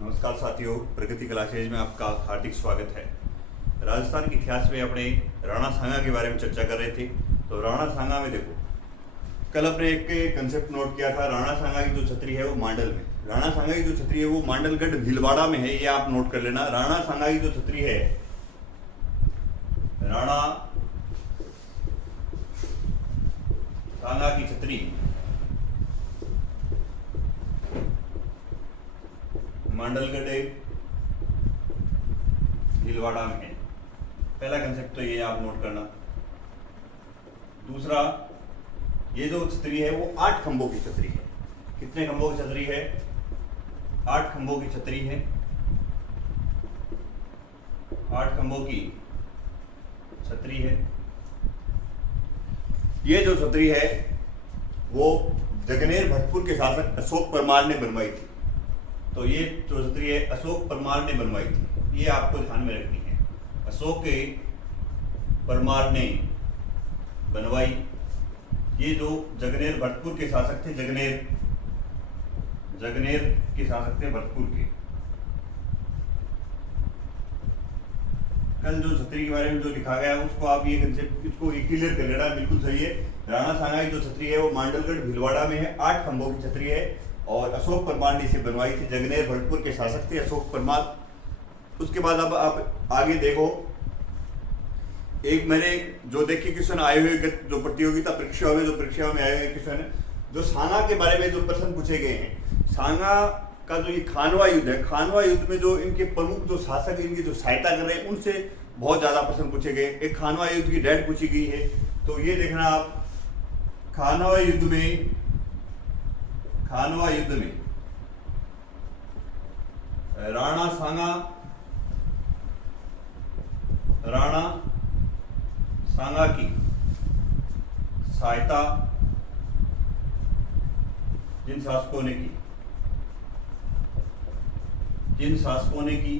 नमस्कार साथियों, प्रगति क्लासेज में आपका हार्दिक स्वागत है। राजस्थान के इतिहास में अपने राणा सांगा के बारे में चर्चा कर रहे थे। तो राणा सांगा में देखो, कल अपने एक कंसेप्ट नोट किया था। राणा सांगा की जो छतरी है वो मांडल में, राणा सांगा की जो छतरी है वो मांडलगढ़ भीलवाड़ा में है, ये आप नोट कर लेना। राणा सांगा की जो छतरी है, राणा सांगा की छतरी मांडलगढ़ भीलवाड़ा में है। पहला कंसेप्ट तो ये आप नोट करना। दूसरा, ये जो छतरी है वो 8 खंभों की छतरी है। कितने खंभों की छतरी है? 8 खंभों की छतरी है। 8 खंभों की छतरी है। ये जो छतरी है वो जगनेर भटपुर के शासक अशोक परमार ने बनवाई थी। तो ये जो छतरी है अशोक परमार ने बनवाई थी, ये आपको ध्यान में रखनी है। अशोक के परमार ने बनवाई। ये जो जगनेर भटपुर के शासक थे, जगनेर के शासक थे भटपुर के। कल जो छतरी के बारे में जो लिखा गया है उसको आप ये कंसेप्ट इसको क्लियर कर लेना, बिल्कुल सही है। राणा सांगा की जो छतरी है वो मांडलगढ़ भीलवाड़ा में है, 8 खंभों की छतरी है और अशोक परमार ने इसे बनवाई थी। जगनेर भटपुर के शासक थे अशोक परमार। उसके बाद अब आप आगे देखो, एक मैंने जो देखे क्वेश्चन आए हुए जो प्रतियोगिता परीक्षा में, जो परीक्षा में आए हुए क्वेश्चन है, जो सांगा के बारे में जो प्रश्न पूछे गए हैं, सांगा का जो ये खानवा युद्ध है, खानवा युद्ध में जो इनके प्रमुख जो शासक इनकी जो सहायता कर रहे हैं उनसे बहुत ज्यादा प्रश्न पूछे गए। एक खानवा युद्ध की डेट पूछी गई है, तो ये देखना आप, खानवा युद्ध में राणा सांगा की सहायता जिन शासकों ने की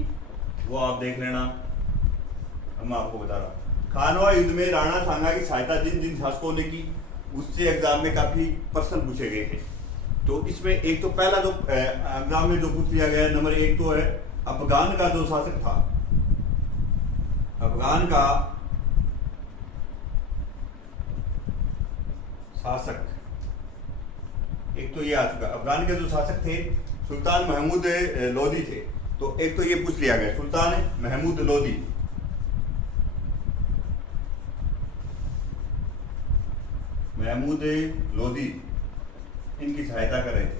वो आप देख लेना, हम आपको बता रहा हूं। खानवा युद्ध में राणा सांगा की सहायता जिन शासकों ने की, उससे एग्जाम में काफी प्रश्न पूछे गए हैं। तो इसमें एक तो पहला जो एग्जाम में जो पूछ लिया गया है, नंबर 1 तो है अफगान का जो शासक था, अफगान का शासक, एक तो ये आ चुका। अफगान के जो शासक थे सुल्तान महमूद लोदी थे, तो एक तो ये पूछ लिया गया, सुल्तान महमूद लोदी। इनकी सहायता कर रहे थे।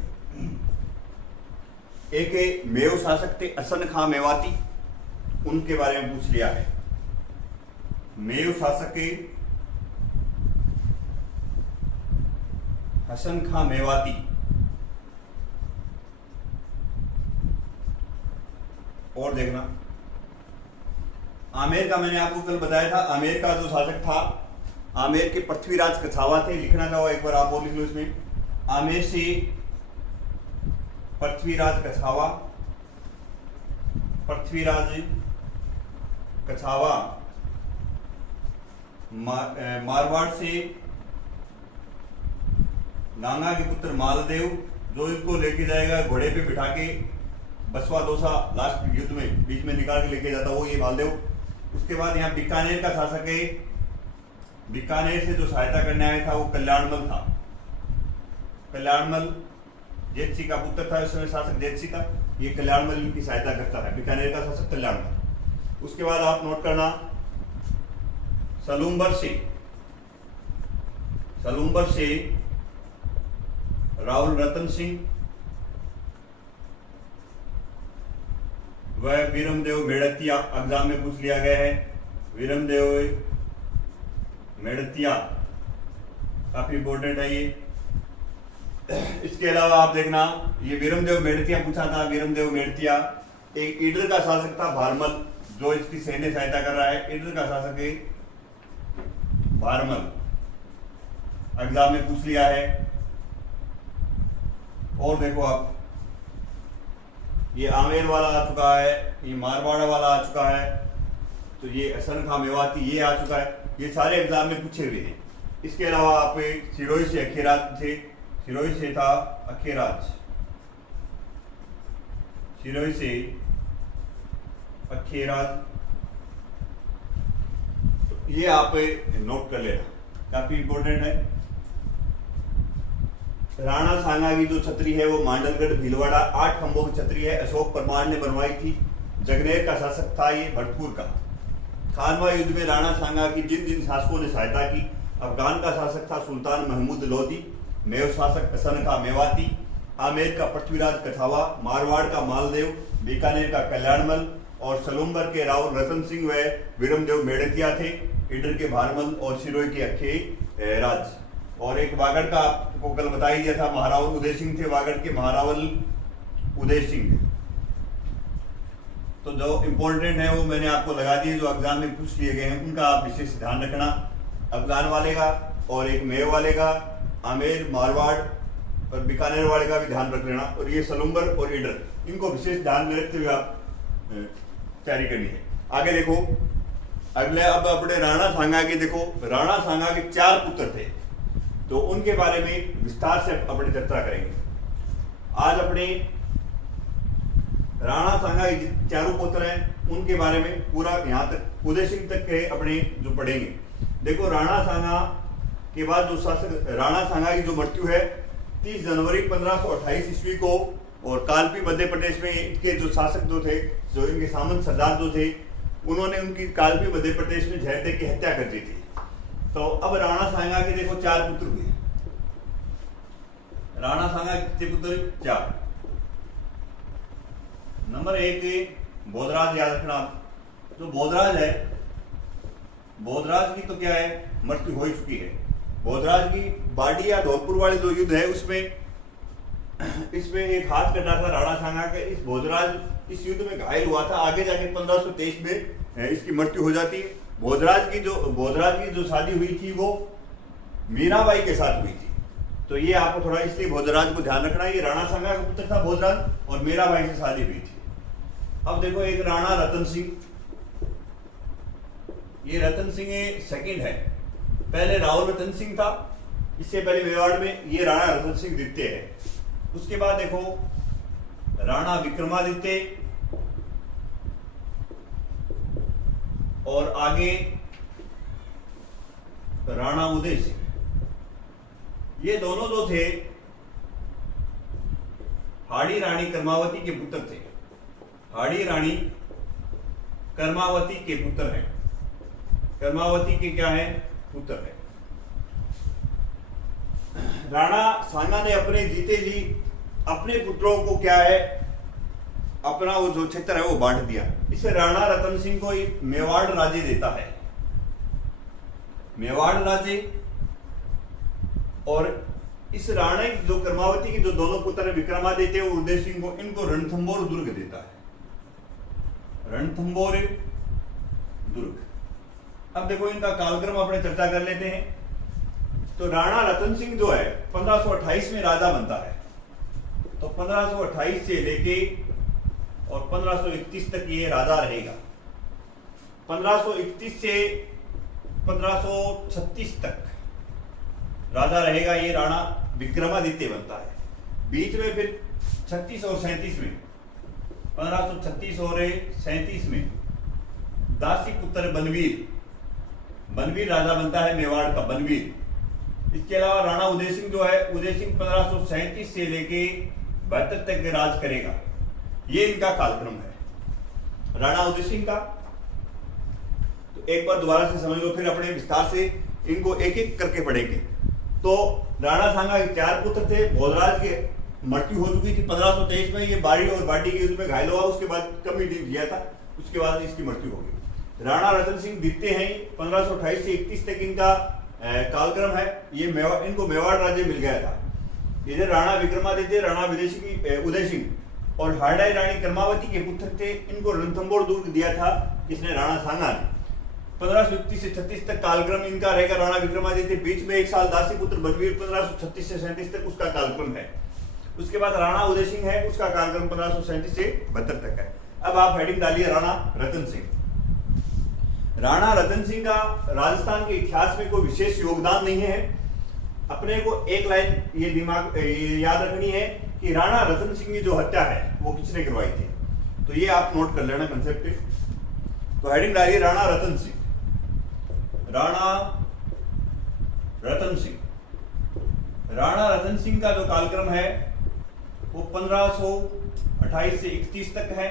एक मेव शासक थे हसन खां मेवाती, उनके बारे में पूछ लिया है। मेव शासक के हसन खां मेवाती। और देखना, आमेर का मैंने आपको कल बताया था, आमेर का जो शासक था, आमेर के पृथ्वीराज कछावा थे। लिखना चाहो एक बार आप और लिख लो इसमें, आमेर से पृथ्वीराज कछावा, मारवाड़ से नांगा के पुत्र मालदेव, जो इसको लेके जाएगा घोड़े पे बिठा के बसवा दोसा लास्ट युद्ध में बीच में निकाल के लेके जाता, वो ये मालदेव। उसके बाद यहाँ बीकानेर का शासक है, बीकानेर से जो सहायता करने आया था वो कल्याणमल था। कल्याणमल जेतसी का पुत्र था, इस समय शासक जेतसी था। ये कल्याणमल इनकी सहायता करता है, बीकानेर का शासक कल्याणमल। उसके बाद आप नोट करना, सलूम्बर से राहुल रतन सिंह वह वीरमदेव मेड़तिया, एग्जाम में पूछ लिया गया है। वीरमदेव मेड़तिया काफी इंपॉर्टेंट है ये। इसके अलावा आप देखना, ये वीरमदेव मेड़तिया पूछा था। वीरमदेव मेड़तिया एक ईडर का शासक था, भारमल, जो इसकी सैन्य सहायता कर रहा है। ईडर का शासक है भारमल, एग्जाम में पूछ लिया है। और देखो आप, ये आमेर वाला आ चुका है, ये मारवाड़ा वाला आ चुका है, तो ये हसन खां मेवाती ये आ चुका है। ये सारे एग्जाम में पूछे हुए हैं। इसके अलावा आप सिरोही से अखेराज थे, सिरोही से था अखेराज, सिरोही से अखेराज, तो ये आप नोट कर लेना, काफी इंपॉर्टेंट है। राणा सांगा की जो छतरी है वो मांडलगढ़ भीलवाड़ा 8 खंभों की छतरी है, अशोक परमार ने बनवाई थी। जगनेर का शासक था ये भरतपुर का। खानवा युद्ध में राणा सांगा की जिन जिन शासकों ने सहायता की, अफगान का शासक था सुल्तान महमूद लोधी, मेव शासक हसन का मेवाती, आमेर का पृथ्वीराज कछावा, मारवाड़ का मालदेव, बीकानेर का कल्याणमल और सलूम्बर के राव रतन सिंह व विरमदेव मेड़तिया थे, इडर के भारमल और सिरोही के अखे राज। और एक वागड़ का आपको कल बता ही दिया था, महारावल उदय सिंह थे, वागड़ के महारावल उदय सिंह। तो जो इंपॉर्टेंट है वो मैंने आपको लगा दिए, जो एग्जाम में पूछ लिए गए हैं उनका आप विशेष ध्यान रखना। अफगान वाले का और एक मेव वाले का, आमेर, मारवाड़ और बीकानेर वाले का भी ध्यान रख लेना, और ये सलूम्बर और ईडर, इनको विशेष ध्यान में रखते हुए आप तैयारी करनी है। आगे देखो, अगले अब अपने राणा सांगा के देखो, राणा सांगा के 4 पुत्र थे, तो उनके बारे में विस्तार से अपनी चर्चा करेंगे। आज अपने राणा सांगा के 4 पुत्र हैं उनके बारे में पूरा यहाँ तक उदय सिंह तक के अपने जो पढ़ेंगे। देखो, राणा सांगा के बाद जो शासक राणा सांगा की जो मृत्यु है 30 जनवरी 1528 ईस्वी को, और कालपी मध्य प्रदेश में इनके जो शासक जो थे, जो इनके सामंत सरदार जो थे, उन्होंने उनकी कालपी मध्य प्रदेश में जहर दे के हत्या कर दी थी। तो अब राणा सांगा के देखो 4 पुत्र हुए। राणा सांगा कितने पुत्र? 4। नंबर 1 बोधराज, याद रखना। जो बोधराज है, बोधराज की तो क्या है, मृत्यु हो चुकी है। बोधराज की बाडी या धौलपुर वाले जो युद्ध है उसमें इसमें एक हाथ कटा था राणा सांगा का। इस बोधराज इस युद्ध में घायल हुआ था, आगे जाके 1523 में इसकी मृत्यु हो जाती है। बोधराज की जो शादी हुई थी वो मीराबाई के साथ हुई थी, तो ये आपको थोड़ा इसलिए बोधराज को ध्यान रखना। ये राणा सांगा का पुत्र था बोधराज, और मीराबाई से शादी हुई थी। अब देखो, एक राणा रतन सिंह, ये रतन सिंह सेकंड है। पहले राव रतन सिंह था, इससे पहले मेवाड़ में ये राणा रतन सिंह द्वितीय है। उसके बाद देखो राणा विक्रमादित्य, और आगे राणा उदय सिंह। ये दोनों जो थे हाड़ी रानी कर्मावती के पुत्र थे। हाड़ी रानी कर्मावती के पुत्र हैं। कर्मावती के क्या है? पुत्र है। राणा सांगा ने अपने जीते जी अपने पुत्रों को क्या है, अपना वो जो क्षेत्र है वो बांट दिया। इसे राणा रतन सिंह को मेवाड़ राज्य देता है। मेवाड़ राज्य, और इस राणा जो कर्मावती के जो दोनों पुत्र है विक्रमादित्य और उदय सिंह को, इनको रणथंभौर दुर्ग देता है। रणथंभौर दुर्ग। अब देखो, इनका कालक्रम अपने चर्चा कर लेते हैं। तो राणा रतन सिंह जो है 1528 में राजा बनता है। तो 1528 से लेके और 1531 तक ये राजा रहेगा। 1531 से 1536 तक राजा रहेगा। ये राणा विक्रमादित्य बनता है। बीच में फिर 36 और 37 में, 1536 और 37 में दासी पुत्र बनवीर राजा बनता है मेवाड़ का, बनवीर। इसके अलावा राणा उदय सिंह जो है, उदय सिंह 1537 से लेके 72 तक राज करेगा। ये इनका कालक्रम है राणा उदय सिंह का। तो एक बार दोबारा से समझ लो, फिर अपने विस्तार से इनको एक एक करके पढ़ेंगे। तो राणा सांगा के 4 पुत्र थे। बोधराज के मृत्यु हो चुकी थी 1523 में, ये बाड़ी और बाडी के युद्ध में घायल हुआ, उसके बाद कम ही दिया था, उसके बाद इसकी मृत्यु हो गई। राणा रतन सिंह द्वितीय हैं, 1528 से 31 तक इनका कालक्रम है। ये इनको मेवाड़ राज्य मिल गया था। इधर राणा विक्रमादित्य, राणा उदय सिंह और हाड़ाई रानी कर्मावती के पुत्र थे। इनको रणथंभौर दुर्ग दिया था किसने? राणा सांगा ने। 1531 से 36 तक कालक्रम इनका रहेगा। राणा विक्रमादित्य बीच में 1 साल दासी पुत्र बनवीर 1536 से 37 तक उसका कालक्रम है। उसके बाद राणा उदय सिंह है, उसका कालक्रम 1537 से 72 तक है। अब आप हेडिंग डालिए राणा रतन सिंह। राणा रतन सिंह का राजस्थान के इतिहास में कोई विशेष योगदान नहीं है। अपने को एक लाइन ये याद रखनी है कि राणा रतन सिंह की जो हत्या है वो किसने करवाई थी। तो ये आप नोट कर लेना कंसेप्ट। तो हेडिंग डालिए राणा रतन सिंह। राणा रतन सिंह। राणा रतन सिंह का जो कालक्रम है वो 1528 से 31 तक है।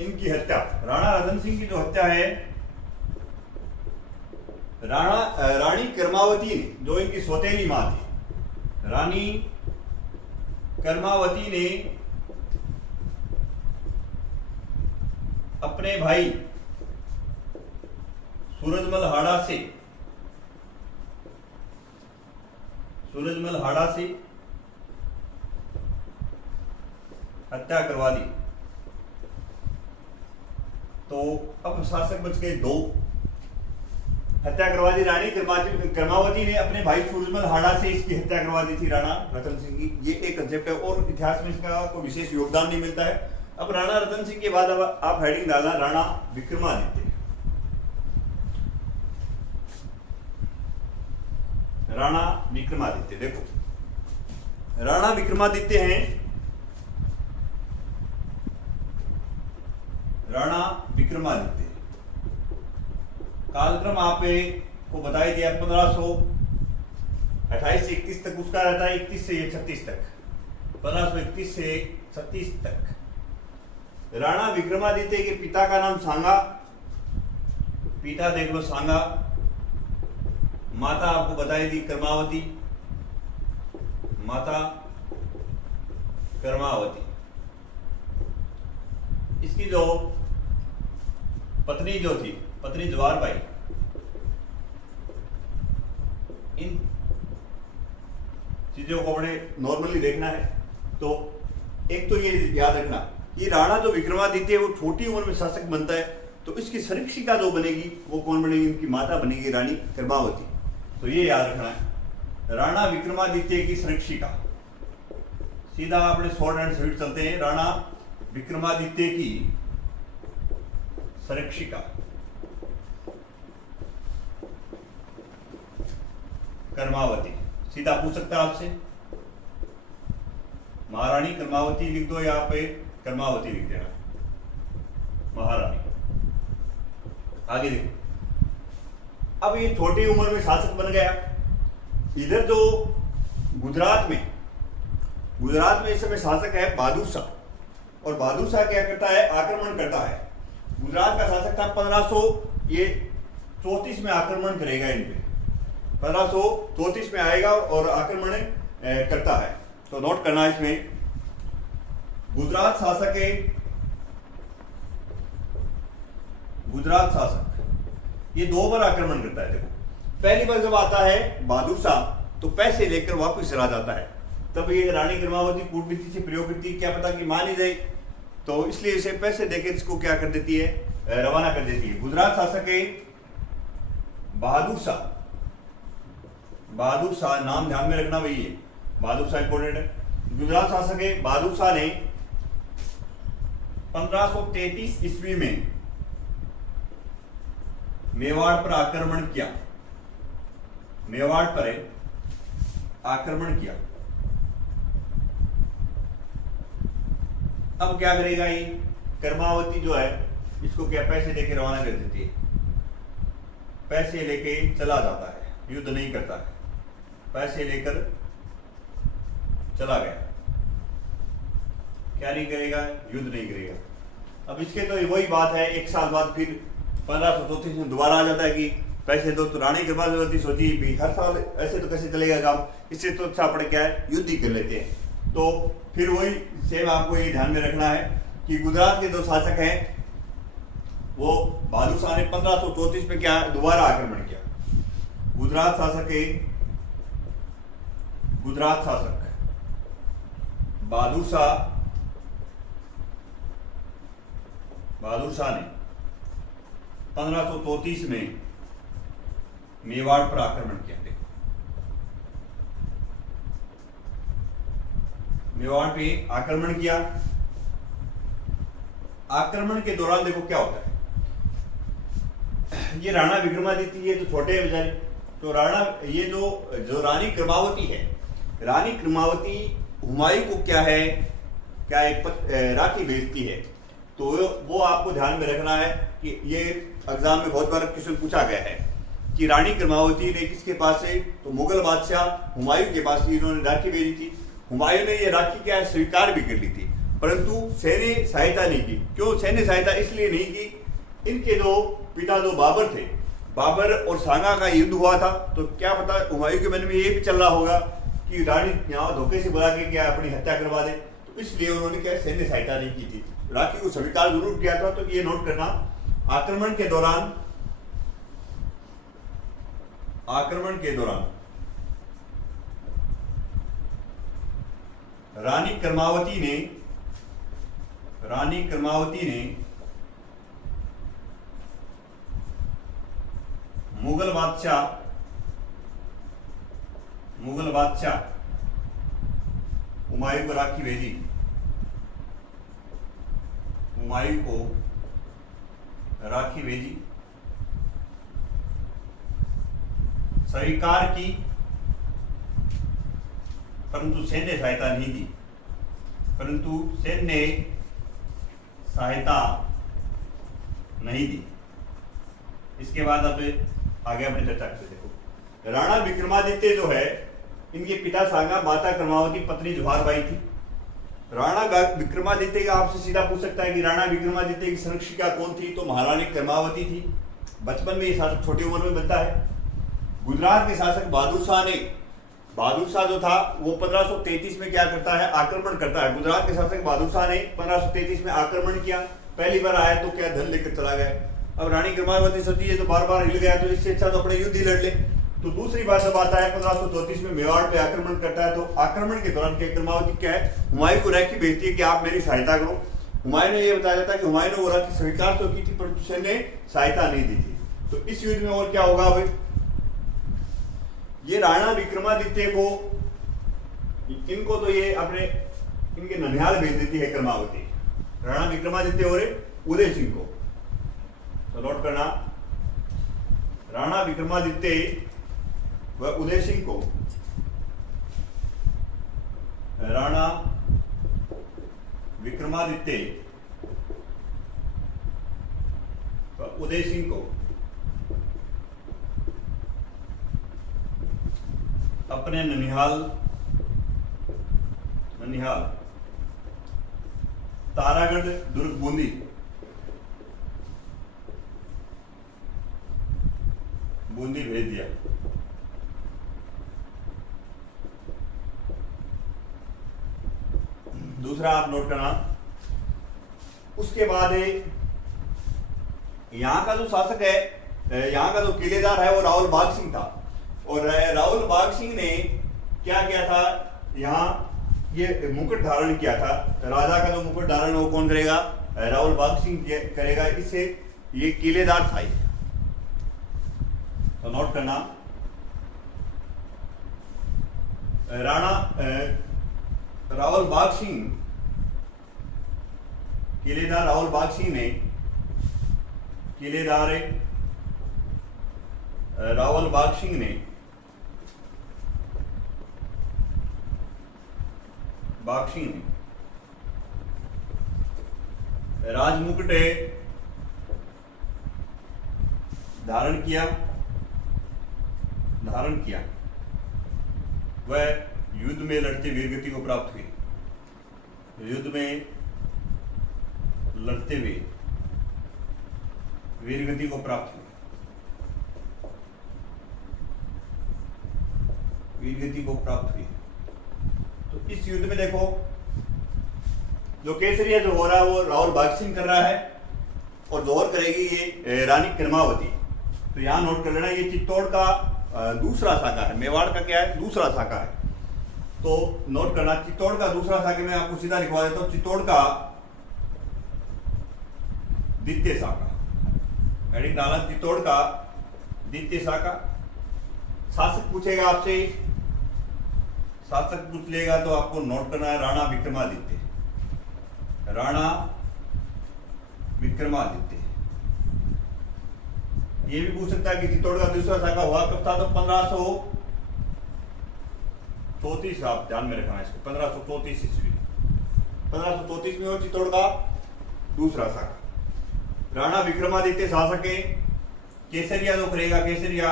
इनकी हत्या, राणा रतन सिंह की जो हत्या है रानी कर्मावती ने, जो इनकी सौतेली मां थी, रानी कर्मावती ने अपने भाई सूरजमल हाड़ा से हत्या करवा दी। तो अब शासक बच गए दो। हत्या करवा दी रानी कर्मावती ने अपने भाई सूरजमल हाड़ा से इसकी हत्या करवा दी थी राणा रतन सिंह की। ये एक कंसेप्ट है और इतिहास में इसका कोई विशेष योगदान नहीं मिलता है। अब राणा रतन सिंह के बाद अब आप हेडिंग डालना राणा विक्रमादित्य। राणा विक्रमादित्य, देखो राणा विक्रमादित्य हैं, राणा विक्रमादित्य कालक्रम आपको बताई दिया 1528 से 31 तक उसका रहता है, 31 से 36 तक, 1531 से 36 तक। राणा विक्रमादित्य के पिता का नाम सांगा, पिता देख लो सांगा, माता आपको बताई दी कर्मावती, माता कर्मावती। इसकी जो पत्नी जो थी, पत्नी जवारबाई, इन चीजों को बड़े नॉर्मली देखना है। तो एक तो ये याद रखना, ये राणा जो विक्रमादित्य है वो छोटी उम्र में शासक बनता है, तो इसकी संरक्षिका जो बनेगी वो कौन बनेगी, इनकी माता बनेगी रानी कर्मावती। तो ये याद रखना है, राणा विक्रमादित्य की संरक्षिका। सीधा अपने शॉर्ट एंड स्वीट चलते हैं। राणा विक्रमादित्य की संरक्षिका कर्मावती। सीधा पूछ सकता है आपसे, महारानी कर्मावती लिख दो, यहाँ पे कर्मावती लिख देना, महारानी। आगे देखो, अब ये छोटी उम्र में शासक बन गया। इधर जो गुजरात में इस समय शासक है बहादुर शाह, और बहादुर शाह क्या करता है, आक्रमण करता है। गुजरात का शासक था 1534 में आक्रमण करेगा इन पे, 1534 में आएगा और आक्रमण करता है। तो नोट करना इसमें, गुजरात शासक ये 2 बार आक्रमण करता है। देखो, पहली बार जब आता है बहादुर शाह तो पैसे लेकर वापस चला जाता है। तब ये रानी कर्मावती कूटनीति से प्रयोग करती है, क्या पता कि मान ही जाए, तो इसलिए इसे पैसे देकर इसको क्या कर देती है, रवाना कर देती है। गुजरात शासक है बहादुर शाह, नाम ध्यान में रखना वही है, बहादुर शाह इंपोर्टेंट है। गुजरात शासक है बहादुर शाह ने 1533 ईस्वी में मेवाड़ पर आक्रमण किया। अब क्या करेगा ये, कर्मावती जो है इसको क्या पैसे देके रवाना कर देती है, पैसे लेके चला जाता है, युद्ध नहीं करता है, पैसे लेकर चला गया। क्या नहीं करेगा, युद्ध नहीं करेगा। अब इसके तो वही बात है, 1 साल बाद फिर 1534 में दोबारा आ जाता है कि पैसे दो। तो रानी कर्मावती सोची भी हर साल ऐसे तो कैसे चलेगा काम, इससे तो अच्छा अपने क्या है, युद्ध ही कर लेते हैं। तो फिर वही सेम आपको ये ध्यान में रखना है कि गुजरात के 2 शासक हैं, वो बहादुर शाह ने 1534 में क्या दोबारा आक्रमण किया। गुजरात शासक बहादुर शाह ने 1534 में मेवाड़ पर आक्रमण किया। मेवाड़ पे आक्रमण किया। आक्रमण के दौरान देखो क्या होता है, ये राणा विक्रमादित्य ये तो छोटे हैं बेचारे, तो राणा ये जो रानी कर्मावती है, रानी कर्मावती हुमायूं को क्या है, क्या एक राखी भेजती है। तो वो आपको ध्यान में रखना है कि ये एग्जाम में बहुत बार क्वेश्चन पूछा गया है कि रानी क्रमावती ने किसके पास से, तो मुगल बादशाह हुमायूं के पास इन्होंने राखी भेजी थी। हुमायूं ने ये राखी क्या है स्वीकार भी कर ली थी, परंतु सैन्य सहायता नहीं की। क्यों सैन्य सहायता इसलिए नहीं की, इनके जो पिता जो बाबर थे, बाबर और सांगा का युद्ध हुआ था, तो क्या पता हुमायूं के मन में ये भी चल रहा होगा कि रानी यहाँ धोखे से बुला के क्या अपनी हत्या करवा दे, तो इसलिए उन्होंने क्या सैन्य सहायता नहीं की थी, राखी को स्वीकार जरूर किया था। तो ये नोट करना, आक्रमण के दौरान रानी क्रमावती ने मुगल बादशाह हुमायूं को राखी भेजी, स्वीकार की, परंतु सैन्य सहायता नहीं दी, इसके बाद अब आगे अपनी चर्चा करते। देखो राणा विक्रमादित्य जो है, इनके पिता सांगा, माता क्रमावती, पत्नी जोहारबाई थी। राणा विक्रमादित्य का आपसे सीधा पूछ सकता है कि राणा विक्रमादित्य की संरक्षिका कौन थी, तो महारानी क्रमावती थी। बचपन में ये शासक छोटी उम्र में बनता है। गुजरात के शासक बहादुर शाह जो था वो 1533 में क्या करता है, आक्रमण करता है। गुजरात के शासक बहादुर शाह ने 1533 में आक्रमण किया। पहली बार आया तो क्या धन लेकर चला गया। अब रानी क्रमावती सोची है तो बार बार हिल गया, तो इससे अच्छा तो अपने युद्ध ही लड़ ले। तो दूसरी बार जब आता है 1534 में मेवाड़ पे आक्रमण करता है, तो आक्रमण के दौरान क्या क्रमावती क्या है, हुमायूं को राखी भेजती है कि आप मेरी सहायता करो। हुमायूं ने ये बताया जाता है कि हुमायूं ने वो राखी स्वीकार तो की थी, पर सैन्य सहायता नहीं दी थी। तो इस युद्ध में और क्या होगा भाई, ये राणा विक्रमादित्य को, इनको तो ये अपने इनके ननिहाल भेज देती है क्रमावती, राणा विक्रमादित्य और उदय सिंह को। तो नोट करना, राणा विक्रमादित्य व उदय सिंह को, राणा विक्रमादित्य व उदय सिंह को अपने ननिहाल तारागढ़ दुर्ग बूंदी भेज दिया। दूसरा आप नोट करना, उसके बाद यहां का जो शासक है, यहां का जो किलेदार है वो रावल बाग सिंह था। और रावल बाग सिंह ने क्या किया था, यहाँ ये मुकुट धारण किया था। राजा का जो मुकुट धारण वो कौन करेगा, रावल बाग सिंह करेगा। इससे ये किलेदार था। तो नोट करना, रावल बाग सिंह, किलेदार रावल बाग सिंह ने, रावल बाग सिंह ने राजमुकुट धारण किया। वह युद्ध में लड़ते वीरगति को प्राप्त हुई। तो इस युद्ध में देखो जो केसरिया जो हो रहा है वो रावल बाग सिंह कर रहा है और दोहर करेगी ये रानी क्रमावती। तो यहाँ नोट कर लेना, ये चित्तौड़ का दूसरा शाखा है, मेवाड़ का क्या है, दूसरा शाखा है। तो नोट करना, चित्तौड़ का दूसरा शाखा में आपको सीधा लिखवा देता हूं, चित्तौड़ का द्वितीय शाखा। हेडिंग डाला, चित्तौड़ का द्वितीय शाखा। शासक पूछेगा आपसे, शासक पूछ लेगा तो आपको नोट करना है राणा विक्रमादित्य। ये भी पूछ सकता है कि चित्तौड़ का दूसरा शाखा हुआ कब था, तो 1534 आप ध्यान में रखना इसको, 1534 ईस्वी, 1534 में हो चित्तौड़ का दूसरा शाखा। राणा विक्रमादित्य शासक है। केसरिया जो करेगा, केसरिया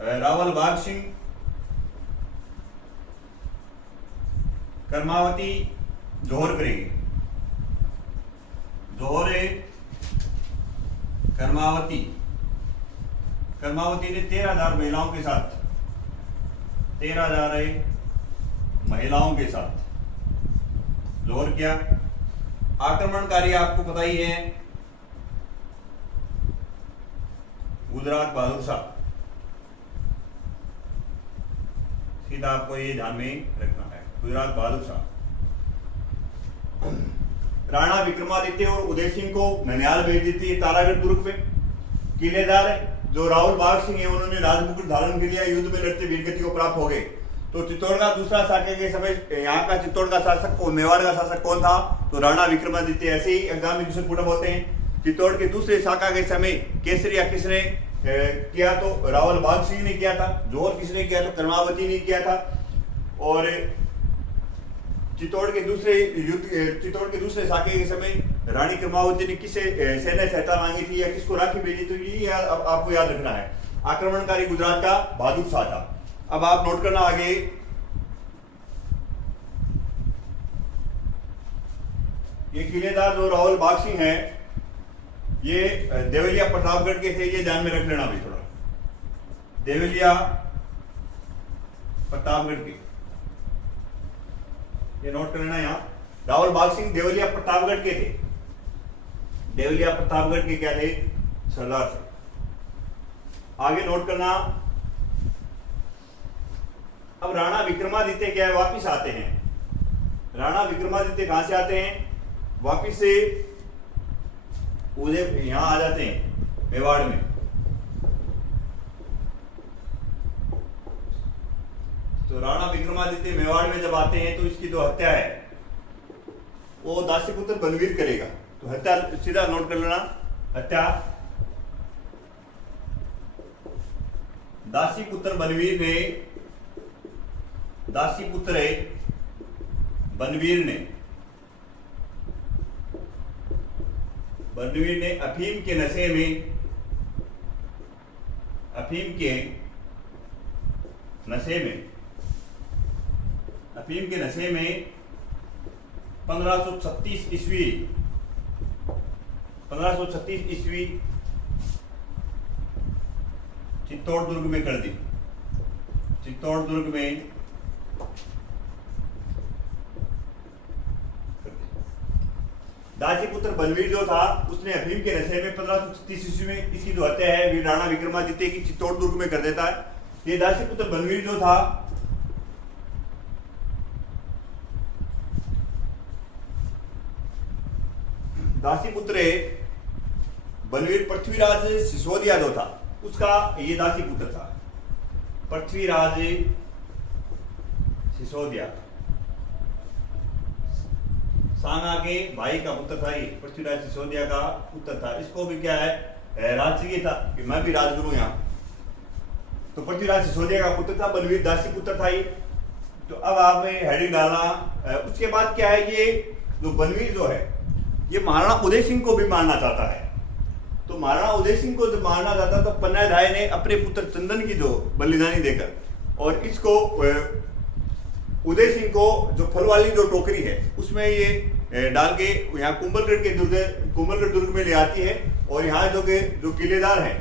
रावल बाग सिंह, कर्मावती जोहर करेगी, जोहरे कर्मावती, कर्मावती ने 13,000 महिलाओं के साथ, 13,000 महिलाओं के साथ जोहर किया। आक्रमणकारी आपको पता ही है गुजरात बहादुर शाह, सीधा आपको ये ध्यान में रखना है, गुजरात बहादुर शाह। राणा विक्रमादित्य और उदय सिंह को ननिहाल भेज देती है तारागढ़ दुर्ग पे। किलेदार जो रावल बाग सिंह है उन्होंने राजमुकुट धारण कर लिया, युद्ध में लड़ते वीरगति को प्राप्त हो गए। तो चित्तौड़ का दूसरा शाखा के समय यहाँ का चित्तौड़ का शासक कौन, मेवाड़ का शासक कौन था? तो राणा विक्रमादित्य। ऐसे ही एग्जाम में क्वेश्चन पुटअप होते हैं। चित्तौड़ के दूसरे शाखा के समय केसरिया किसने किया? तो रावल बाग सिंह ने किया था। जोहर किसने किया? तो कर्मावती ने किया था। और चित्तौड़ के दूसरे शाखे के समय रानी कर्मावती ने किसे सेना सहायता मांगी थी या किसको राखी भेजी? तो ये आपको याद रखना है। आक्रमणकारी गुजरात का बहादुर शाह था। अब आप नोट करना आगे, ये किलेदार जो रावल बाग सिंह है ये देवलिया प्रतापगढ़ के थे, ये ध्यान में रख लेना भाई थोड़ा। देवलिया प्रतापगढ़ के, ये नोट कर लेना यहाँ। रावल बाग सिंह देवलिया प्रतापगढ़ के थे। देवलिया प्रतापगढ़ के क्या थे? सरदार थे। आगे नोट करना। अब राणा विक्रमादित्य क्या है? वापिस आते हैं। राणा विक्रमादित्य कहां से आते हैं? वापिस से उदय यहां आ जाते हैं मेवाड़ में। तो राणा विक्रमादित्य मेवाड़ में जब आते हैं तो इसकी जो हत्या है वो दासीपुत्र बनवीर करेगा। तो हत्या सीधा नोट कर लेना। हत्या दासीपुत्र बनवीर ने, दासीपुत्र बनवीर ने अफीम के नशे में, अफीम के नशे में 1536 ईस्वी चित्तौड़ दुर्ग में कर दी। चित्तौड़ दुर्ग में दासीपुत्र बनवीर जो था उसने अफीम के नशे में 1536 ईस्वी में इसकी जो हत्या है राणा विक्रमादित्य की चित्तौड़ दुर्ग में कर देता है। ये दासीपुत्र बनवीर जो था दासीपुत्र बनवीर पृथ्वीराज सिसोदिया जो था उसका ये दासीपुत्र था। पृथ्वीराज सिसोदिया सांगा के भाई का पुत्र था। ये पृथ्वीराज सिसोदिया का पुत्र था। इसको भी क्या है राजकीय था कि मैं भी राजगुरु यहाँ। तो पृथ्वीराज सिसोदिया का पुत्र था, बनवीर दासी पुत्र था ये। तो अब आप हेडिंग डालना। उसके बाद क्या है, ये जो बनवीर जो है ये महाराणा उदय सिंह को भी मारना चाहता है। तो महाराणा उदय सिंह को जब मारना चाहता तो पन्नाधाय ने अपने पुत्र चंदन की जो बलिदानी देकर और इसको उदय सिंह को जो फल वाली जो टोकरी है उसमें ये डाल के यहाँ कुंभलगढ़ दुर्ग में ले आती है। और यहाँ जो किलेदार हैं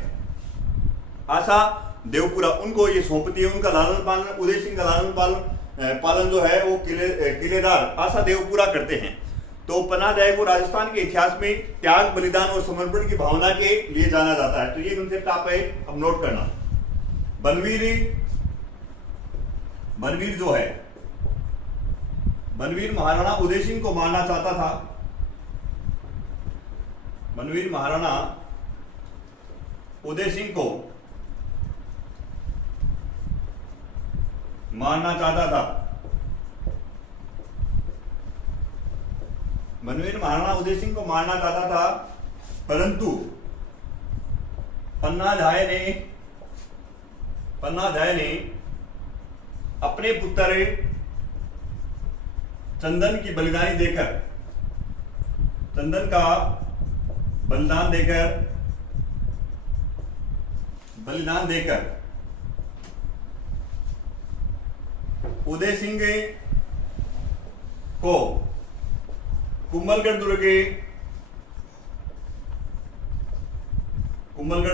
आशा देवपुरा उनको ये सौंपती है। उनका लालन पालन, उदय सिंह का लालन पालन जो है वो किलेदार आशा देवपुरा करते हैं। तो पन्नाधाय को राजस्थान के इतिहास में त्याग, बलिदान और समर्पण की भावना के लिए जाना जाता है। तो ये कंसेप्ट आप अब नोट करना। बनवीर जो है, बनवीर महाराणा उदय सिंह को मारना चाहता था। बनवीर महाराणा उदय सिंह को मारना चाहता था। बनवीर महाराणा उदय सिंह को मारना चाहता था, परंतु पन्नाधाय ने अपने पुत्र चंदन की बलिदानी देकर, चंदन का बलिदान देकर उदय सिंह को कुंभलगढ़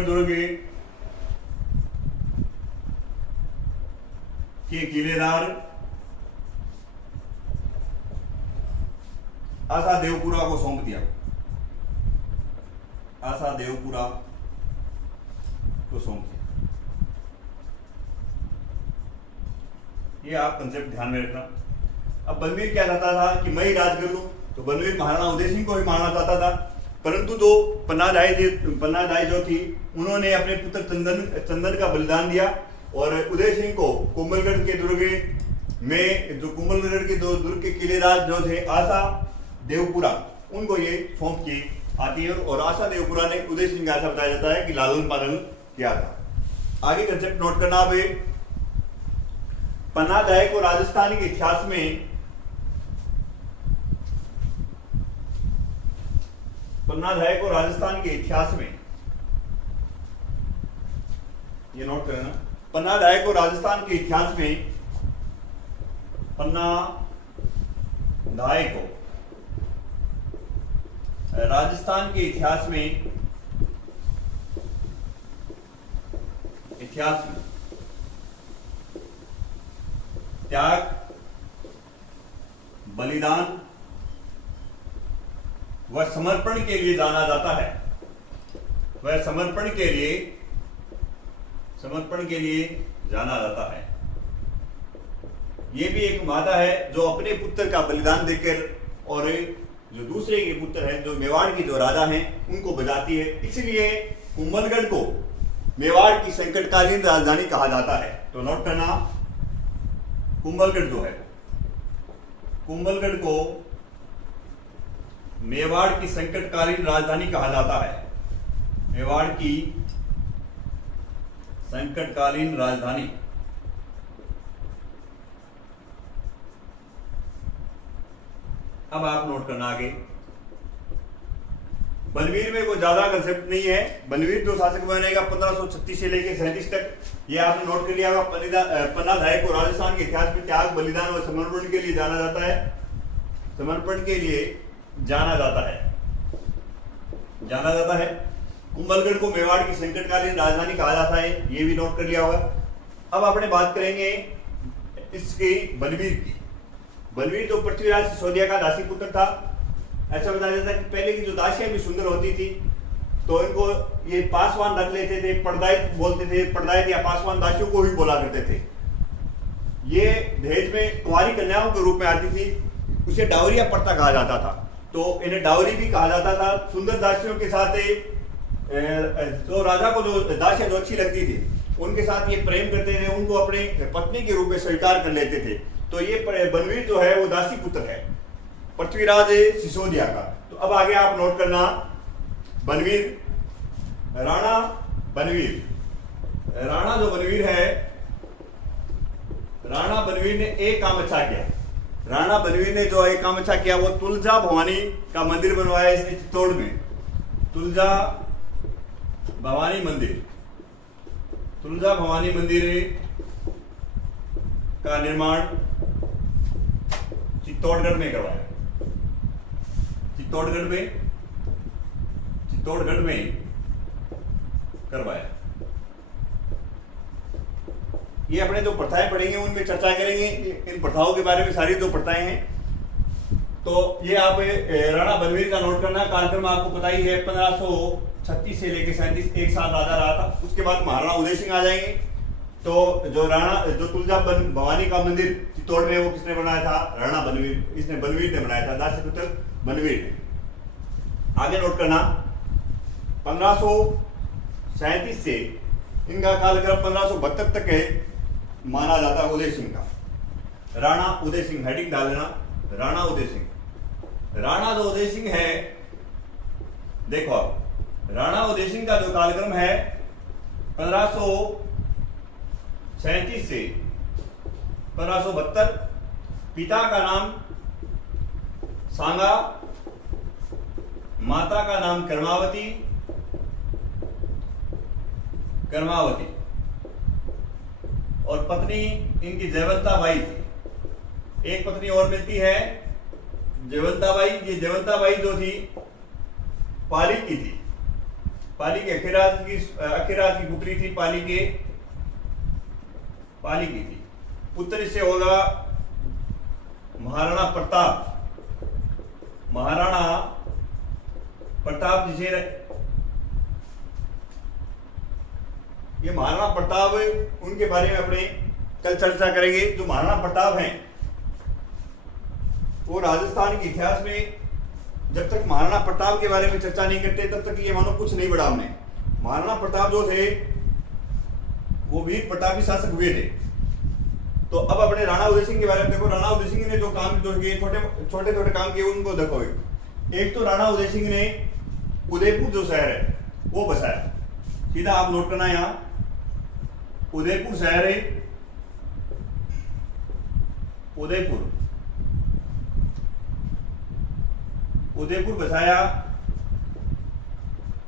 दुर्ग के किलेदार आशा देवपुरा को सौंप दिया। आशा देवपुरा को सौंप दिया। ये आप कंसेप्ट ध्यान में रखना। अब बलवीर क्या चाहता था कि मैं ही राज कर लूं, तो बलवीर महाराणा उदय सिंह को ही मारना चाहता था, परंतु जो पन्नादाई जो थी उन्होंने अपने पुत्र चंदन का बलिदान दिया और उदय सिंह को कुंभलगढ़ के दुर्ग के किलेदार जो थे आशा देवपुरा, उनको ये सौंप की आती है। और आशा देवपुरा ने उदय सिंह का ऐसा बताया जाता है कि लालन पालन किया था। आगे कंसेप्ट नोट करना। अब पन्नादाई को राजस्थान के इतिहास में ये नोट करना, पन्नादाई को राजस्थान के इतिहास में त्याग, बलिदान व समर्पण के लिए जाना जाता है। वह समर्पण के लिए जाना जाता है। यह भी एक माता है जो अपने पुत्र का बलिदान देकर और जो दूसरे के पुत्र हैं, जो मेवाड़ की जो राजा हैं, उनको बजाती है। इसलिए कुंभलगढ़ को मेवाड़ की संकटकालीन राजधानी कहा जाता है। तो नोट करना, कुंभलगढ़ जो है, कुंभलगढ़ को मेवाड़ की संकटकालीन राजधानी कहा जाता है। मेवाड़ की संकटकालीन राजधानी। अब आप नोट करना आगे। बलवीर में कोई ज्यादा कंसेप्ट नहीं है। बलवीर जो शासक बनेगा 1536 से लेकर 37 तक, ये आपने नोट कर लिया होगा। पन्नादाई को राजस्थान के इतिहास में त्याग, बलिदान और समर्पण के लिए जाना जाता है। कुंभलगढ़ को मेवाड़ की संकटकालीन राजधानी कहा जाता है, ये भी नोट कर लिया होगा। अब अपने बात करेंगे इसके बलवीर की। बलवीर जो पृथ्वीराज सिसोदिया का दासी पुत्र था। ऐसा बताया जाता है कि पहले की जो दासियां भी सुंदर होती थी तो इनको ये पासवान रख लेते थे, पड़दायित बोलते थे, पड़दायित या पासवान दासियों को ही बोला करते थे। ये दहेज में कुंवारी कन्याओं के रूप में आती थी, उसे डावरी या पड़ता कहा जाता था। तो इन्हें डावरी भी कहा जाता था। सुंदर दासियों के साथ तो राजा को जो दासियां जो अच्छी लगती थी उनके साथ ये प्रेम करते थे, उनको अपने पत्नी के रूप में स्वीकार कर लेते थे। तो ये बलवीर जो है वो दासी पुत्र है पृथ्वीराज सिसोदिया का। तो अब आगे आप नोट करना, बलवीर, राणा जो बलवीर है, राणा बलवीर ने एक काम अच्छा किया। राणा बलवीर ने जो एक काम अच्छा किया वो तुलजा भवानी का मंदिर बनवाया इसने चित्तौड़ में। तुलजा भवानी मंदिर का निर्माण चित्तौड़गढ़ में करवाया। चित्तौड़गढ़ में करवाया। ये अपने जो प्रथाएं पढ़ेंगे उनमें चर्चा करेंगे, इन प्रथाओं के बारे में। सारी जो प्रथाएं हैं तो ये आप राणा बलवीर का नोट करना। कालक्रम आपको पता ही है, 1536 से लेकर 37 एक साल राजा रहा था। उसके बाद महाराणा उदय सिंह आ जाएंगे। तो जो तुलजा भवानी का मंदिर चित्तौड़ में वो किसने बनाया था? राणा बलवीर। इसने बलवीर ने बनाया था, दासी पुत्र बलवीर ने। आगे नोट करना, 1537 से इनका कालक्रम 1572 तक है माना जाता है उदय सिंह का। राणा उदय सिंह, हेडिंग डाल लेना, राणा उदय सिंह। राणा जो उदय सिंह है, देखो आप, राणा उदय सिंह का जो कालक्रम है 1537 से 1572। पिता का नाम सांगा, माता का नाम कर्मावती, और पत्नी इनकी जयवंता बाई थी। एक पत्नी और मिलती है जयवंता बाई। ये जयवंता बाई जो थी पाली की थी, पाली के अखिराज की पुत्री थी, पाली की थी। पुत्र इससे होगा महाराणा प्रताप जिसे ये महाराणा प्रताप, उनके बारे में अपने कल चर्चा करेंगे। जो महाराणा प्रताप हैं वो राजस्थान के इतिहास में जब तक महाराणा प्रताप के बारे में चर्चा नहीं करते तब तक ये मानो कुछ नहीं बढ़ा हमने। महाराणा प्रताप जो थे वो वीर प्रतापी शासक हुए थे। तो अब अपने राणा उदय सिंह के बारे में देखो। राणा उदय सिंह ने जो काम जो किए, छोटे छोटे काम किए, उनको देखो। एक तो राणा उदय सिंह ने उदयपुर जो शहर है वो बसाया। सीधा आप नोट करना, यहां उदयपुर शहर है, उदयपुर बसाया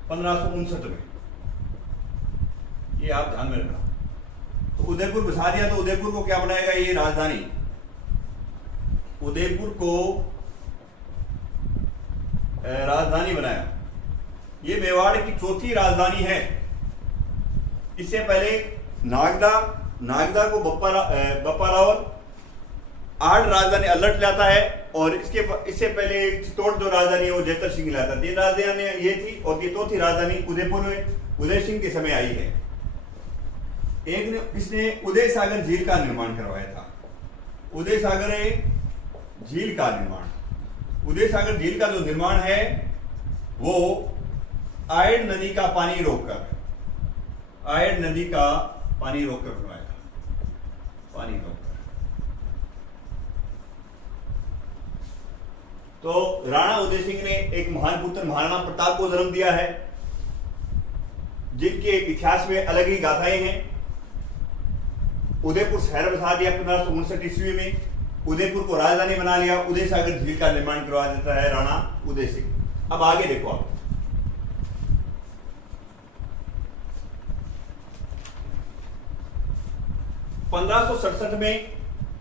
1559 में। ये आप ध्यान में रखना। तो उदयपुर बसा दिया तो उदयपुर को क्या बनाएगा ये राजधानी। उदयपुर को राजधानी बनाया। ये मेवाड़ की चौथी राजधानी है। इससे पहले नागदा को बप्पा रावल 8 राजधानी अलर्ट लाता है, और इससे पहले चित्तौड़ जो राजधानी है वो जयतर सिंह लाता है। 3 राजधानी ये थी, और ये चौथी राजधानी उदयपुर में उदय सिंह के समय आई है। एक ने इसने उदय सागर झील का निर्माण करवाया था। उदय सागर झील का जो निर्माण है वो आयड नदी का पानी रोककर बनवाया था। तो राणा उदय सिंह ने एक महान पुत्र महाराणा प्रताप को जन्म दिया है, जिनके इतिहास में अलग ही गाथाएं हैं। उदयपुर शहर बसा दिया 1559 ईस्वी में। उदयपुर को राजधानी बना लिया। उदय सागर झील का निर्माण करवा देता है राणा उदय सिंह। अब आगे देखो आप, 1567 में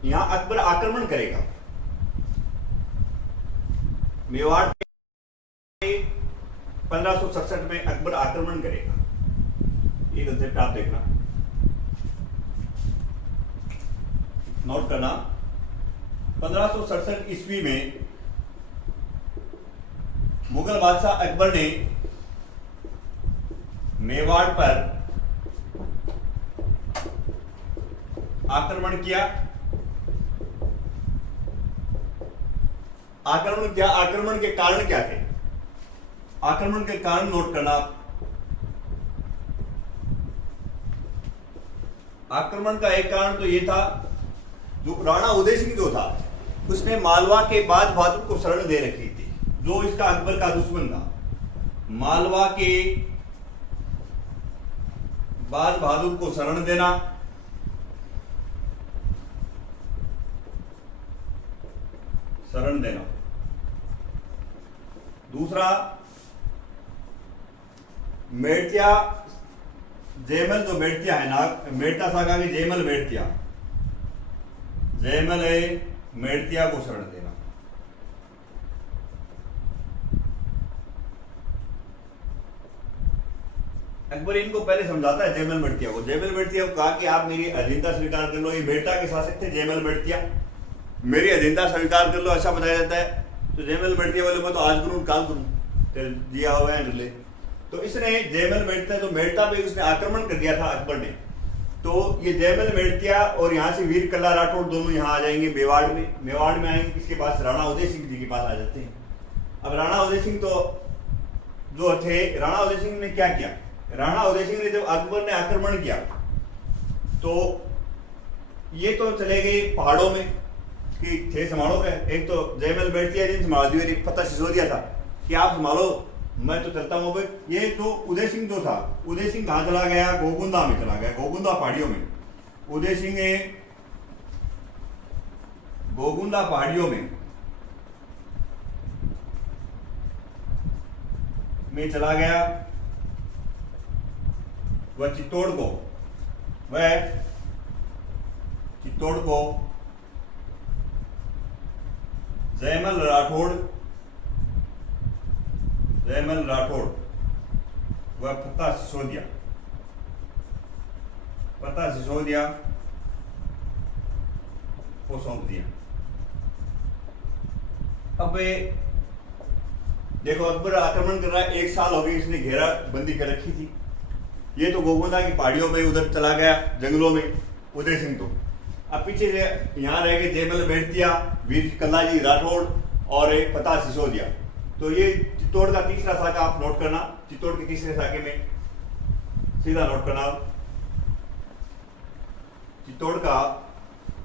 यहां अकबर आक्रमण करेगा मेवाड़ पे। 1567 में अकबर आक्रमण करेगा। ये कंसेप्ट आप देखना, नोट करना। 1567 ईस्वी में मुगल बादशाह अकबर ने मेवाड़ पर आक्रमण किया। आक्रमण के कारण क्या थे? आक्रमण के कारण नोट करना। आक्रमण का एक कारण तो ये था, जो राणा उदय सिंह जो था उसने मालवा के बाज बहादुर को शरण दे रखी थी, जो इसका अकबर का दुश्मन था। मालवा के बाज बहादुर को शरण देना, दूसरा मेड़तिया जयमल जो मेड़तिया है ना, मेड़ता सागा के जयमल मेड़तिया को शरण देना। अकबर इनको पहले समझाता है जयमल मेड़तिया को कहा कि आप मेरी अधीनता स्वीकार कर लो। ये मेड़ता के शासक थे जयमल मेड़तिया, मेरी अधीनता स्वीकार कर लो ऐसा बताया जाता है। तो जयमल मेड़तिया बोले मैं तो आज करूं काल करूं, दिया हुआ है रिले। तो इसने जयमल मेड़तिया जो मेड़ता पे उसने आक्रमण कर दिया था अकबर ने। तो ये जयमल मेड़तिया और यहाँ से वीर कल्ला राठौड़ दोनों यहाँ आ जाएंगे मेवाड़ में आएंगे। किसके पास? राणा उदय सिंह जी के पास आ जाते हैं। अब राणा उदय सिंह तो जो थे, राणा उदय सिंह ने क्या किया? राणा उदय सिंह ने जब अकबर ने आक्रमण किया तो ये तो चले गए पहाड़ों में कि थे संभालोगे। एक तो जयमल मेड़तिया जी ने संभाल दिया, पता सिसो दिया था कि आप संभालो, मैं तो चलता हूँ। ये तो उदय सिंह जो था, उदय सिंह कहाँ चला गया? गोगुंदा में चला गया, गोगुंदा पहाड़ियों में। उदय सिंह गोगुंदा पहाड़ियों में चला गया। वह चित्तौड़ को जयमल राठौड़ वह फतेह सिसोदिया को सौंप दिया। अब देखो अकबर आक्रमण कर रहा है, 1 साल हो गई इसने घेराबंदी कर रखी थी। ये तो गोगुंदा की पहाड़ियों में उधर चला गया, जंगलों में उदय सिंह। तो अब पीछे से यहाँ रह गए जयमल मेड़तिया, वीर कल्लाजी राठौड़ और एक फतेह सिसोदिया। तो ये चित्तौड़ का तीसरा साका आप नोट करना, चित्तौड़ के तीसरे साके में सीधा नोट करना। चित्तौड़ का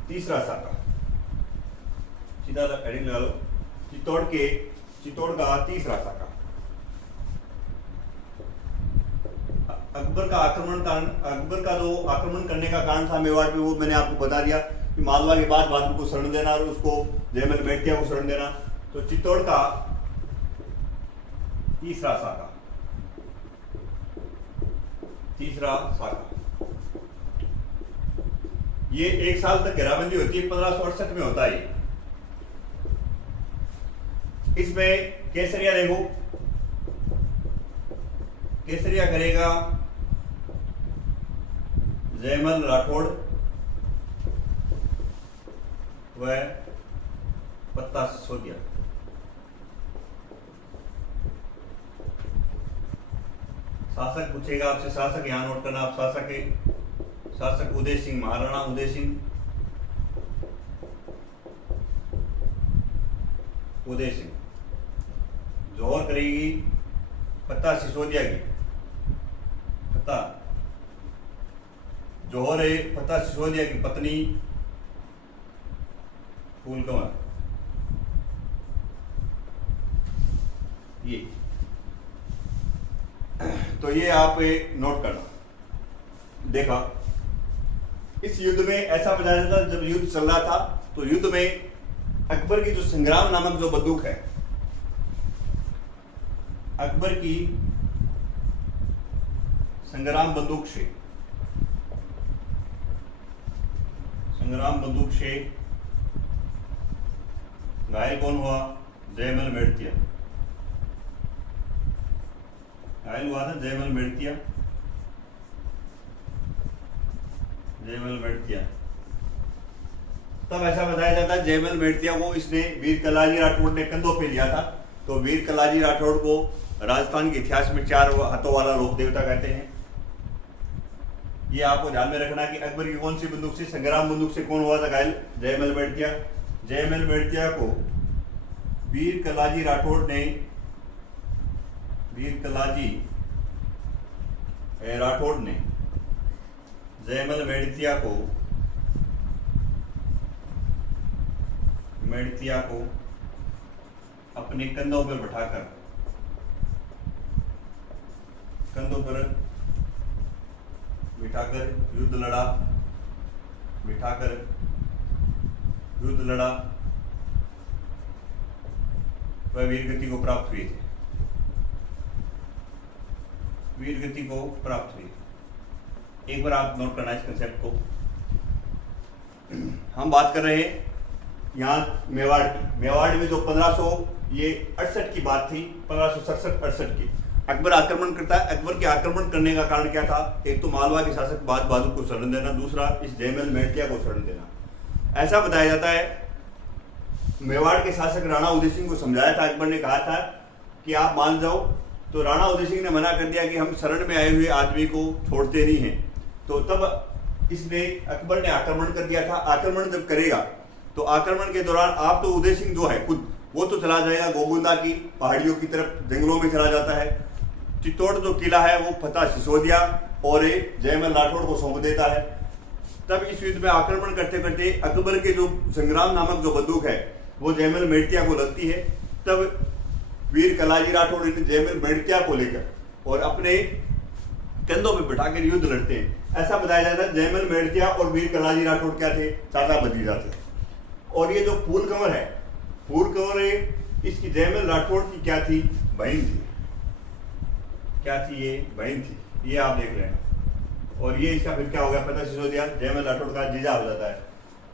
तीसरा साका सीधा हेडिंग लगा लो, चित्तौड़ का तीसरा साका। अकबर का जो आक्रमण करने का कारण था मेवाड़ पे, वो मैंने आपको बता दिया कि मालवा के बाद बहादुर को शरण देना और उसको जयमल मेड़तिया को शरण देना। तो चित्तौड़ का तीसरा साका ये 1 साल तक घेराबंदी होती है, 1568 में होता है। इसमें केसरिया देखो, केसरिया करेगा जयमल राठौड़ व फतेह सिसोदिया। शासक पूछेगा आपसे, शासक यहां नोट करना आप। शासक उदय सिंह, महाराणा उदय सिंह, जोहर करेगी फतेह सिसोदिया की। जोहर है फतेह सिसोदिया की पत्नी फूलकमल। ये तो ये आप नोट करना। देखा इस युद्ध में ऐसा बताया जाता, जब युद्ध चल रहा था तो युद्ध में अकबर की जो संग्राम नामक जो बंदूक है, अकबर की संग्राम बंदूक से घायल कौन हुआ? जयमल मेड़तिया। घायल हुआ था जयमल मेड़तिया। तब ऐसा बताया जाता है जयमल मेड़तिया को इसने वीर कल्लाजी राठौड़ ने कंधों पे लिया था। तो वीर कल्लाजी राठौड़ को राजस्थान के इतिहास में 4 हाथों वाला लोक देवता कहते हैं। ये आपको ध्यान में रखना कि अकबर की कौन सी बंदूक से, संग्राम बंदूक से कौन हुआ था घायल? जयमल मेड़तिया। जयमल मेड़तिया को वीर कल्लाजी राठौड़ ने जयमल मेड़तिया को अपने कंधों पर बिठाकर युद्ध लड़ा। वह वीरगति को प्राप्त हुए थे। एक बार आप नोट करना इस कंसेप्ट को। हम बात कर रहे हैं यहाँ मेवाड़ में जो 1568 की बात थी, 1567-68 की अकबर आक्रमण करता है। अकबर के आक्रमण करने का कारण क्या था? एक तो मालवा के शासक बहादुर को शरण देना, दूसरा इस जयमल मेड़तिया को शरण देना। ऐसा बताया जाता है मेवाड़ के शासक राणा उदय सिंह को समझाया था, अकबर ने कहा था कि आप मान जाओ। तो राणा उदय सिंह ने मना कर दिया कि हम शरण में आए हुए आदमी को छोड़ते नहीं हैं। तो तब अकबर ने आक्रमण कर दिया था। आक्रमण जब करेगा तो आक्रमण के दौरान आप तो उदय सिंह जो है खुद वो तो चला जाएगा गोगुंदा की पहाड़ियों की तरफ, जंगलों में चला जाता है। चित्तौड़ जो किला है वो फतेह सिसोदिया और जयमल राठौड़ को सौंप देता है। तब इस युद्ध में आक्रमण करते करते अकबर के जो संग्राम नामक जो बंदूक है वो जयमल मेड़तिया को लगती है। तब वीर कल्लाजी राठौड़ जयमल मेड़तिया को लेकर और अपने कंधों में बिठाकर युद्ध लड़ते हैं। ऐसा बताया जाता है जयमल मेड़तिया और वीर कल्लाजी राठौड़ क्या थे? चाचा भतीजा थे। और ये जो फूल कंवर है, फूल कंवर है, इसकी जयमल राठौड़ की क्या थी? बहन थी। क्या थी? ये बहन थी। ये आप देख रहे हैं। और ये इसका फिर क्या हो गया? प्रताप सिसोदिया जयमल राठौड़ का जीजा हो जाता है।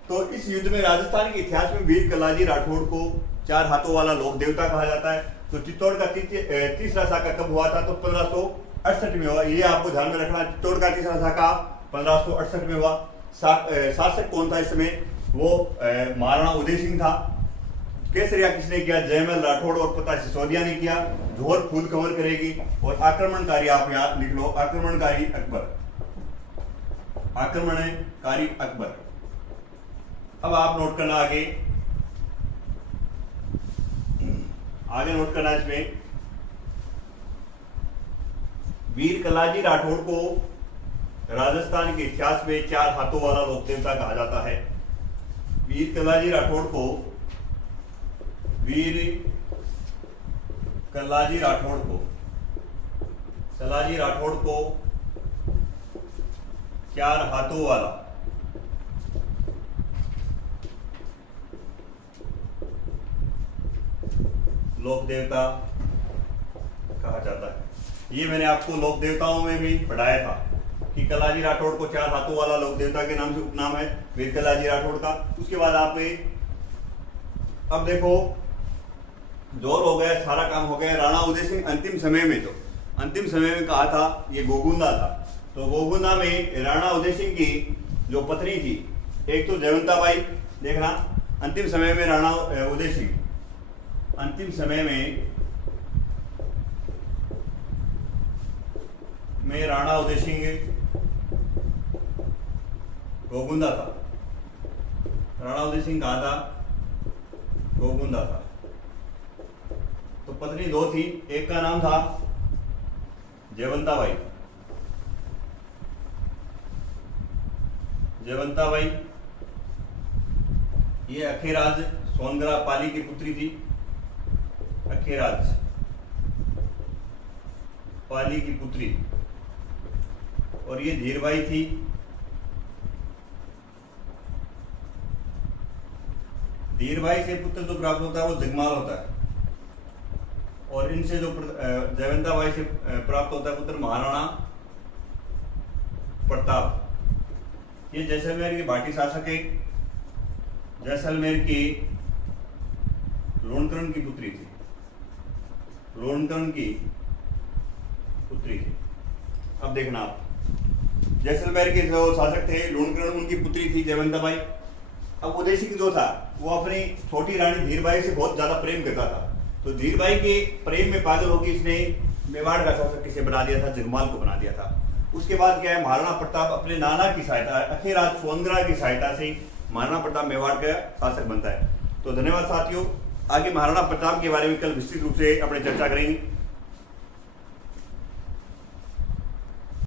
तो इस युद्ध में राजस्थान के इतिहास में वीर कलाजी राठौड़ को 4 हाथों वाला लोक देवता कहा जाता है। तो चित्तौड़ का तीसरा साका कब हुआ था? तो 1568 में हुआ। ये आपको ध्यान में रखना। चित्तौड़ का तीसरा साका 1568 में हुआ। शासक कौन था इस समय? वो महाराणा उदय सिंह था। केसरिया किसने किया? जयमल राठौड़ और प्रताप सिसोदिया ने किया। जोहर फूल कंवर करेगी। और आक्रमणकारी आप यहाँ लिख लो, आक्रमणकारी अकबर। आक्रमणकारी अकबर। अब आप नोट करना आगे नोट करना इसमें, वीर कलाजी राठौड़ को राजस्थान के इतिहास में 4 हाथों वाला लोक देवता कहा जाता है। वीर कलाजी राठौड़ को 4 हाथों वाला लोक देवता कहा जाता है। ये मैंने आपको लोक देवताओं में भी पढ़ाया था कि कलाजी राठौड़ को 4 हाथों वाला लोक देवता के नाम से उपनाम है वीर कलाजी राठौड़ का। उसके बाद आप अब देखो, जोर हो गया, सारा काम हो गया। राणा उदय सिंह अंतिम समय में कहा था ये गोगुंदा था। तो गोगुंदा में राणा उदय सिंह की जो पत्नी थी, एक तो जयवंता बाई, देखना अंतिम समय में राणा उदय सिंह राणा उदय सिंह गोगुंदा था। राणा उदय सिंह कहा था? गोगुंदा था। तो पत्नी 2 थी, एक का नाम था जयवंता बाई। ये अखेराज सोनगरा पाली की पुत्री थी। अखेराज पाली की पुत्री। और ये धीरबाई थी। धीरबाई से पुत्र जो प्राप्त होता है वो जगमाल होता है। और इनसे जो जयवंता बाई से प्राप्त होता है पुत्र महाराणा प्रताप। ये जैसलमेर के भाटी शासक है। जैसलमेर की लोणकरण की पुत्री थी। अब देखना आप, जैसलमेर के जो शासक थे लोणकरण, उनकी पुत्री थी जयवंता बाई। अब उदय सिंह जो था वो अपनी छोटी रानी धीरबाई से बहुत ज्यादा प्रेम करता था। तो धीरबाई के प्रेम में पागल होकर इसने मेवाड़ का शासक किसे बना दिया था? जगमाल को बना दिया था। उसके बाद क्या है, महाराणा प्रताप अपने नाना की सहायता, अखेराज सोनगरा की सहायता से महाराणा प्रताप मेवाड़ का शासक बनता है। तो धन्यवाद साथियों। आगे महाराणा प्रताप के बारे में कल विस्तृत रूप से अपने चर्चा करेंगे।